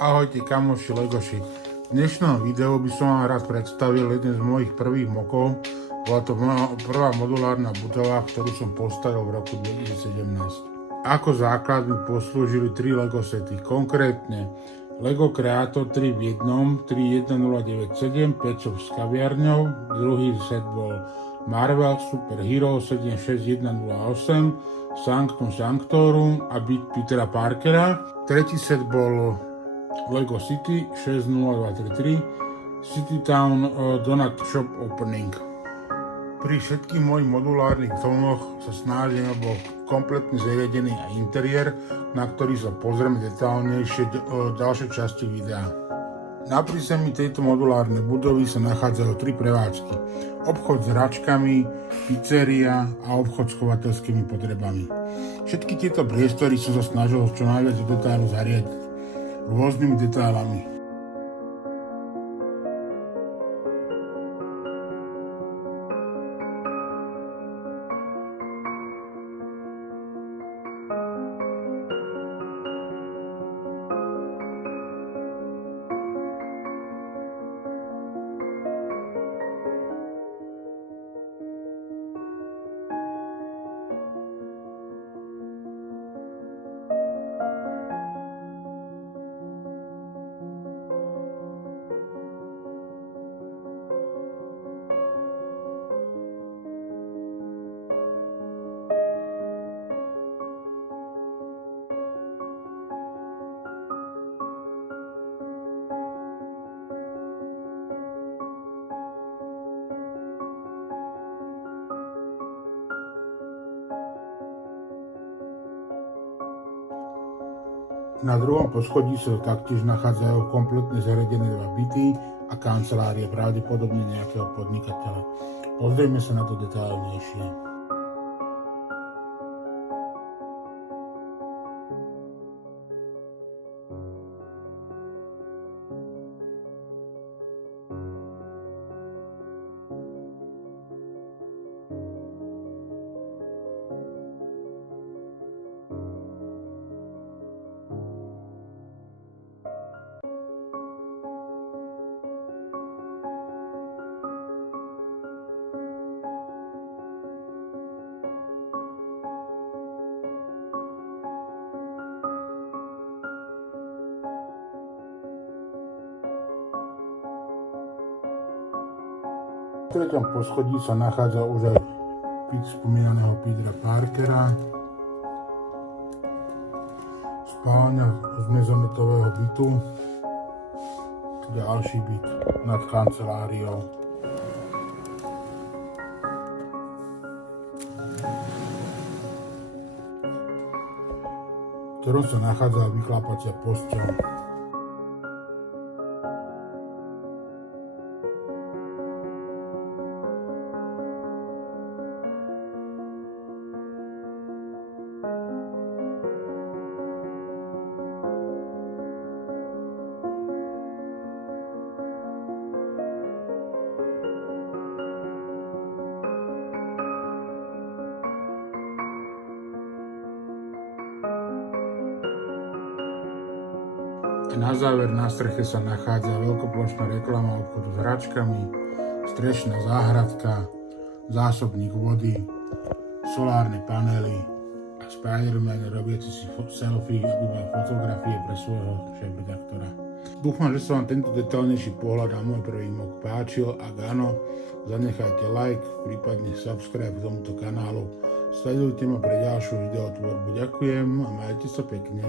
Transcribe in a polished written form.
Ahojte kamoši Legoši. V dnešnom videu by som vám rád predstavil jeden z mojich prvých mokov. Bola to moja prvá modulárna budova, ktorú som postavil v roku 2017. Ako základ mi poslúžili 3 Lego sety, konkrétne Lego Creator 3 v jednom 31097 Pečov s kaviarňou, druhý set bol Marvel Super Hero 76108 Sanctum Sanctorum a byt Petera Parkera, tretí set bol Lego City 60233 City Town Donut Shop Opening. Pri všetkých mojich modulárnych domoch sa snažím, aby bol kompletne zariadený aj interiér, na ktorý sa pozrieme detálnejšie v ďalšej časti videa. Na prízemí tejto modulárnej budovy sa nachádzajú 3 prevádzky. Obchod s hračkami, pizzeria a obchod s chovateľskými potrebami. Všetky tieto priestory som sa snažil čo najviac do detailu zariadiť rôznymi detailami. Na druhom poschodí sa taktiež nachádzajú kompletne zariadené 2 byty a kancelárie, pravdepodobne nejakého podnikateľa. Pozrieme sa na to detailnejšie. V treťom poschodí sa nachádza už aj byt spomínaného Petera Parkera, spálňa z mezonetového bytu, ďalší byt nad kanceláriou. V ktorom sa nachádza vychlápacia posteľ. Na záver na streche sa nachádza veľkoplošná reklama obchodu s hračkami, strešná záhradka, zásobník vody, solárne panely a Spider-Man robiaci si selfie, aby mal fotografie pre svojho šéfredaktora. Dúfam, že sa vám tento detailnejší pohľad na môj prvý mok páčil. Ak áno, zanechajte like, prípadne subscribe k tomuto kanálu. Sledujte ma pre ďalšiu videotvorbu. Ďakujem a majte sa pekne.